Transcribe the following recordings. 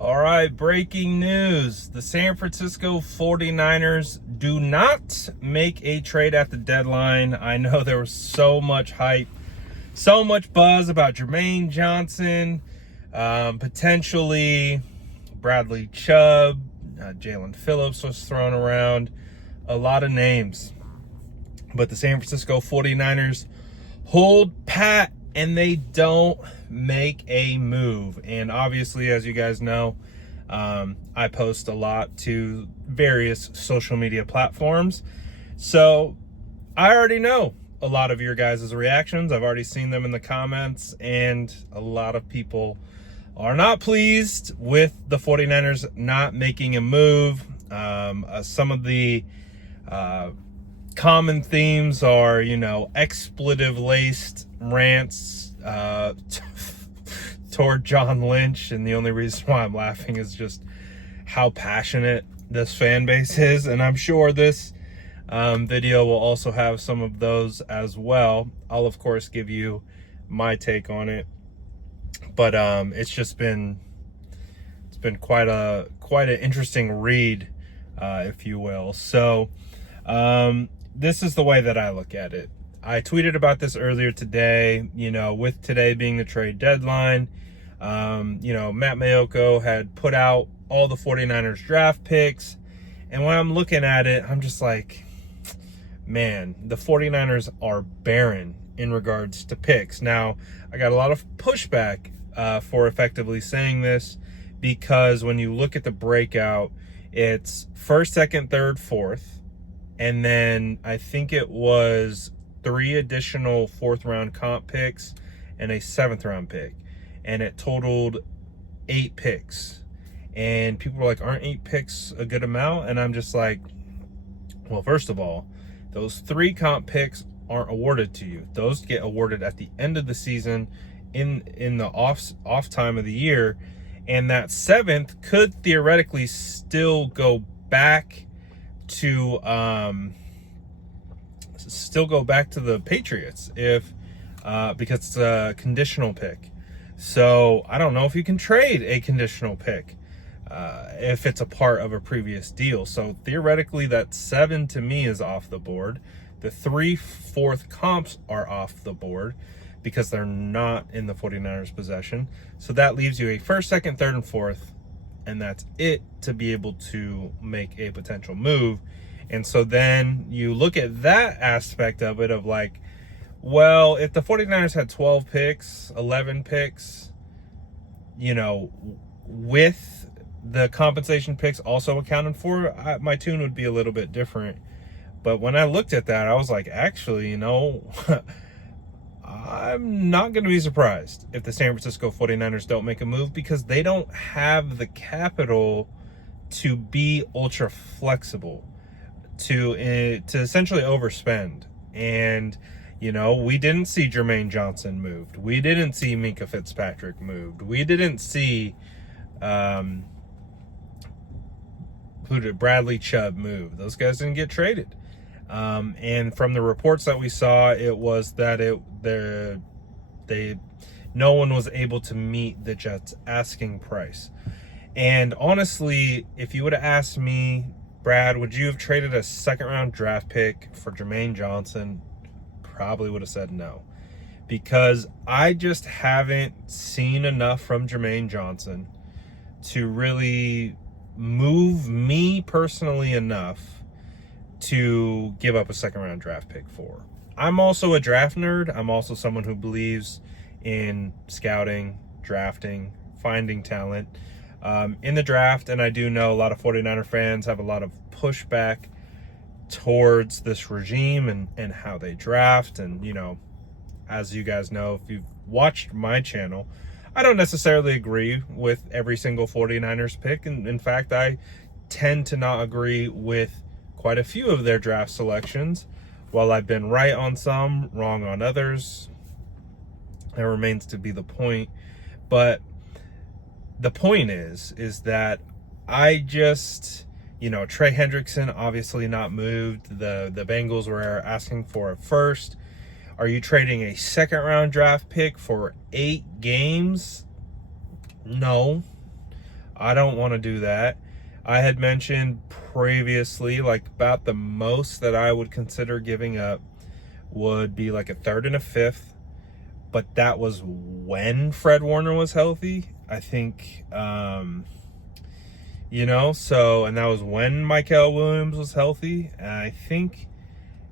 All right, breaking news. The San Francisco 49ers do not make a trade at the deadline. I know there was so much hype, so much buzz about Jermaine Johnson, potentially Bradley Chubb, Jalen Phillips was thrown around, a lot of names. But the San Francisco 49ers hold pat and they don't make a move. And obviously, as you guys know, I post a lot to various social media platforms. So I already know a lot of your guys' reactions. I've already seen them in the comments, and a lot of people are not pleased with the 49ers not making a move. Some of the common themes are, expletive-laced rants toward John Lynch, and the only reason why I'm laughing is just how passionate this fan base is, and I'm sure this video will also have some of those as well. I'll of course give you my take on it, but it's been quite an interesting read, if you will. So this is the way that I look at it. I tweeted about this earlier today, with today being the trade deadline. Matt Maiocco had put out all the 49ers draft picks. And when I'm looking at it, I'm just like, man, the 49ers are barren in regards to picks. Now, I got a lot of pushback for effectively saying this, because when you look at the breakout, it's first, second, third, fourth. And then I think it was 3 additional fourth-round comp picks and a 7th-round pick. And it totaled 8 picks. And people were like, aren't 8 picks a good amount? And I'm just like, well, first of all, those 3 comp picks aren't awarded to you. Those get awarded at the end of the season in the off time of the year. And that 7th could theoretically still go back to the Patriots because it's a conditional pick. So I don't know if you can trade a conditional pick if it's a part of a previous deal. So theoretically, that 7 to me is off the board. The 3 fourth comps are off the board because they're not in the 49ers possession. So that leaves you a first, second, third, and fourth, and that's it to be able to make a potential move. And so then you look at that aspect of it of like, well, if the 49ers had 12 picks, 11 picks, with the compensation picks also accounted for, my tune would be a little bit different. But when I looked at that, I was like, actually, I'm not going to be surprised if the San Francisco 49ers don't make a move, because they don't have the capital to be ultra flexible, to essentially overspend. And we didn't see Jermaine Johnson moved. We didn't see Minkah Fitzpatrick moved. We didn't see Bradley Chubb move. Those guys didn't get traded. And from the reports that we saw, it was that no one was able to meet the Jets' asking price. And honestly, if you would have asked me, Brad, would you have traded a 2nd-round draft pick for Jermaine Johnson? Probably would have said no, because I just haven't seen enough from Jermaine Johnson to really move me personally enough to give up a 2nd-round draft pick for. I'm also a draft nerd. I'm also someone who believes in scouting, drafting, finding talent in the draft. And I do know a lot of 49er fans have a lot of pushback towards this regime and how they draft. And, as you guys know, if you've watched my channel, I don't necessarily agree with every single 49ers pick. And in fact, I tend to not agree with quite a few of their draft selections. While I've been right on some, wrong on others, that remains to be the point. But the point is that I just, Trey Hendrickson obviously not moved. The Bengals were asking for a first. Are you trading a 2nd-round draft pick for 8 games? No. I don't want to do that. I had mentioned previously, like, about the most that I would consider giving up would be like a third and a fifth, but that was when Fred Warner was healthy. I think, you know, so, and that was when Mikael Williams was healthy. And I think,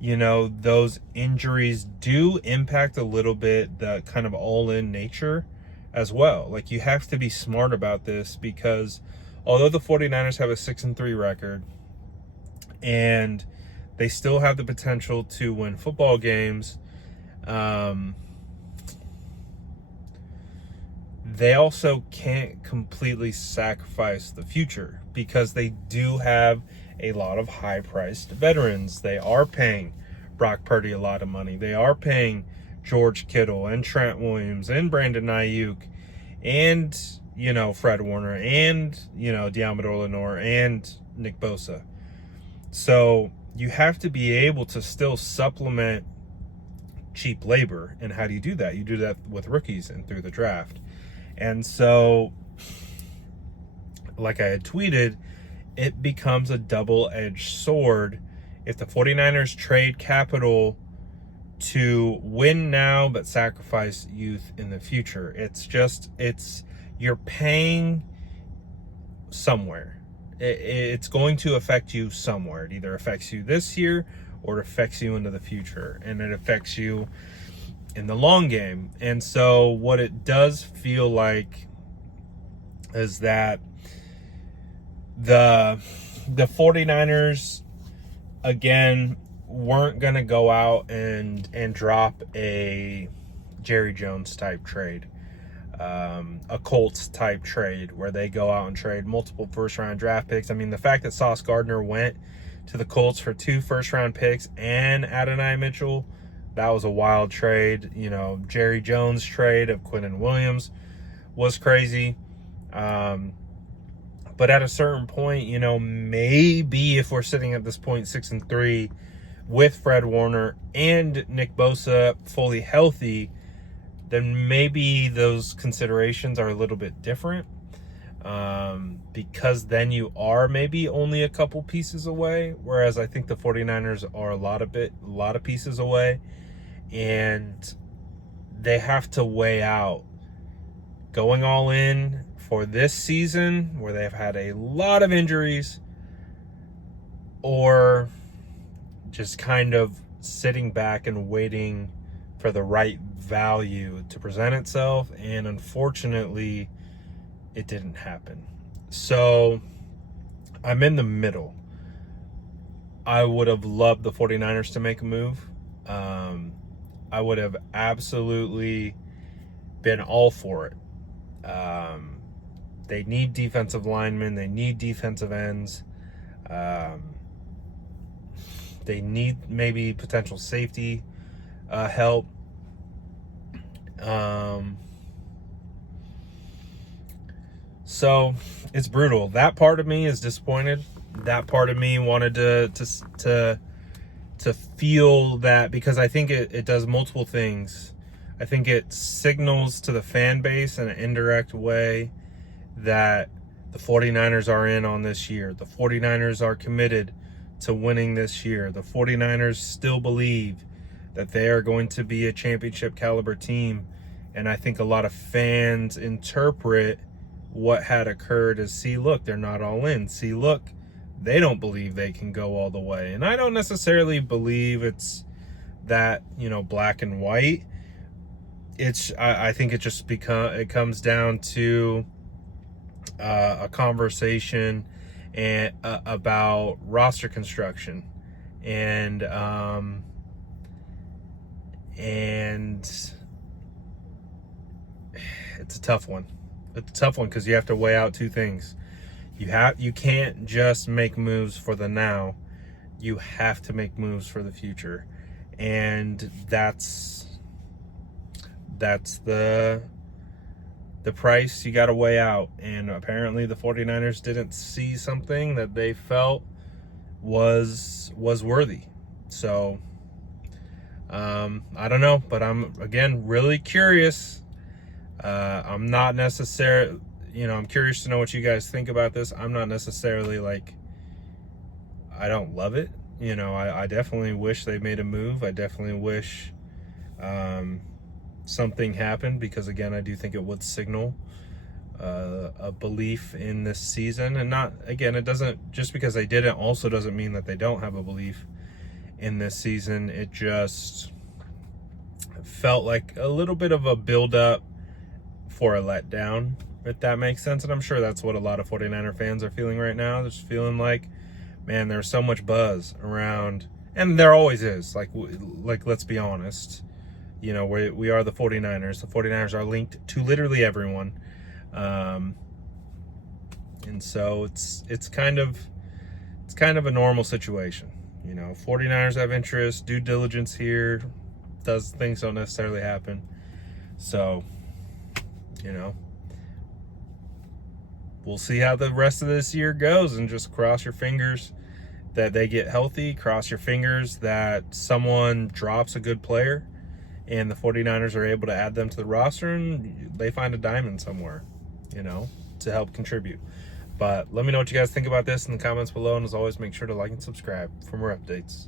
you know, those injuries do impact a little bit the kind of all-in nature as well. Like, you have to be smart about this, because although the 49ers have a 6-3 record and they still have the potential to win football games, they also can't completely sacrifice the future, because they do have a lot of high-priced veterans. They are paying Brock Purdy a lot of money. They are paying George Kittle and Trent Williams and Brandon Ayuk and, you know, Fred Warner and, you know, Deommodore Lenoir and Nick Bosa. So you have to be able to still supplement cheap labor. And how do you do that? You do that with rookies and through the draft. And so, like I had tweeted, it becomes a double-edged sword if the 49ers trade capital to win now but sacrifice youth in the future. You're paying somewhere. It's going to affect you somewhere. It either affects you this year or it affects you into the future, and it affects you in the long game. And so what it does feel like is that the 49ers, again, weren't going to go out and drop a Jerry Jones type trade, a Colts type trade where they go out and trade multiple first-round draft picks. I mean, the fact that Sauce Gardner went to the Colts for 2 first-round picks and Adonai Mitchell, that was a wild trade. You know, Jerry Jones' trade of Quinnen Williams was crazy. But at a certain point, you know, maybe if we're sitting at this point 6-3 with Fred Warner and Nick Bosa fully healthy, then maybe those considerations are a little bit different. Because then you are maybe only a couple pieces away, whereas I think the 49ers are a lot of pieces away, and they have to weigh out going all in for this season where they've had a lot of injuries, or just kind of sitting back and waiting for the right value to present itself. And unfortunately, it didn't happen. So I'm in the middle. I would have loved the 49ers to make a move. I would have absolutely been all for it. They need defensive linemen. They need defensive ends. They need maybe potential safety help. So it's brutal. That part of me is disappointed. That part of me wanted to feel that, because I think it does multiple things. I think it signals to the fan base in an indirect way that the 49ers are in on this year. The 49ers are committed to winning this year. The 49ers still believe that they are going to be a championship caliber team. And I think a lot of fans interpret what had occurred as, see, look, they're not all in. See, look, they don't believe they can go all the way. And I don't necessarily believe it's that, you know, black and white. I think it just comes down to a conversation and about roster construction, and it's a tough one. It's a tough one because you have to weigh out two things. You can't just make moves for the now. You have to make moves for the future, and that's the price you got to weigh out. And apparently the 49ers didn't see something that they felt was worthy. So I don't know, but I'm, again, really curious. I'm not necessarily, you know, I'm curious to know what you guys think about this. I'm not necessarily like, I don't love it. You know, I definitely wish they made a move. I definitely wish something happened, because again, I do think it would signal a belief in this season. And not, again, it doesn't, just because they didn't also doesn't mean that they don't have a belief in this season. It just felt like a little bit of a build-up for a letdown, if that makes sense. And I'm sure that's what a lot of 49er fans are feeling right now. They're just feeling like, man, there's so much buzz around, and there always is. Like let's be honest. You know, we are the 49ers. The 49ers are linked to literally everyone. And so it's kind of a normal situation. You know, 49ers have interest, due diligence here, things don't necessarily happen. So, you know, we'll see how the rest of this year goes, and just cross your fingers that they get healthy. Cross your fingers that someone drops a good player and the 49ers are able to add them to the roster and they find a diamond somewhere, you know, to help contribute. But let me know what you guys think about this in the comments below. And as always, make sure to like and subscribe for more updates.